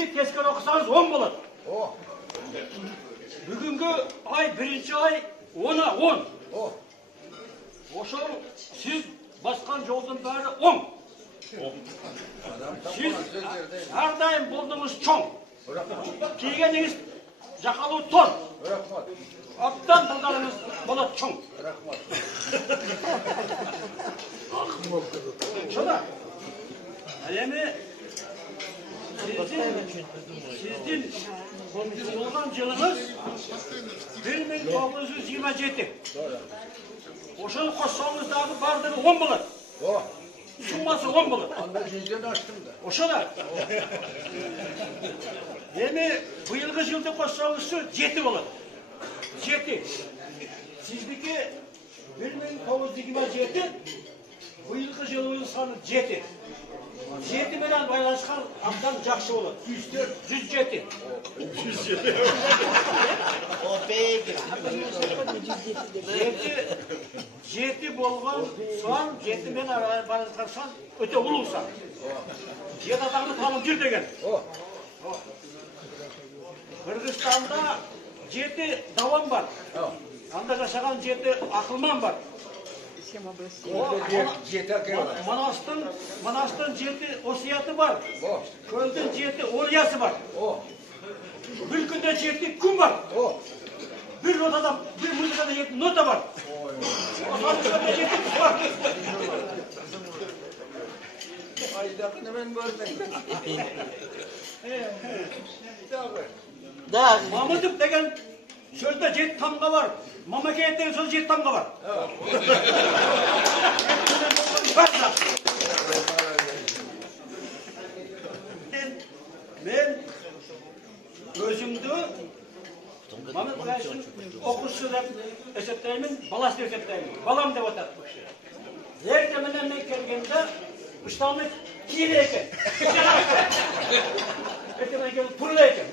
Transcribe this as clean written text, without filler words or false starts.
Айды teskari okusanız 10 болады. О. Бүгінгі ай, бірінші ай, 10'a 10. О. Ошол siz басқан жолдың бәрі 10. Siz әрдайым болдыңыз чоң. Кигеніңіз жақалу тон. Аптан бұлдарыңыз болады чоң. Шода, әлемі сіздің болған жылыңыз 1927. Ошаны қоссаңыздағы бардығы 10 болады. Суммасы 10 болады. Анда жүзден аштым да. Ошада. Деме, бұйылғы жылды қоссаңызсы 7 болады. 7. Сіздікі 1927, бұйылғы жылының саны 7. 7 менен байланышқан абдан жақсы болады. 107. 7 болған сан, 7 мен байланысқан сан өте ұлы сан. 7 адамды танып жүр деген. Қырғызстанда 7 даван бар. Анда жашаған 7 ақылман бар. Манастың 7 осияты бар. Көлдің 7 олиясы бар. Bir günde 7 күн бар. Bir notада, bir muzikada 7 нота бар. Осанында 7 күн бар. Ayda hemen görmedim. Мамытов деген сөзде 7 тамға бар. Мамакеет деген сөз 7 тамға бар. Мен өзімді Мамыт Қайшын оқушы деп есептеймін, баласы деп есептеймін. Балам деп отады. Ертеменен мен келгенде ұштаны киелі екен. Ертеменен келгенде пұрлы екен.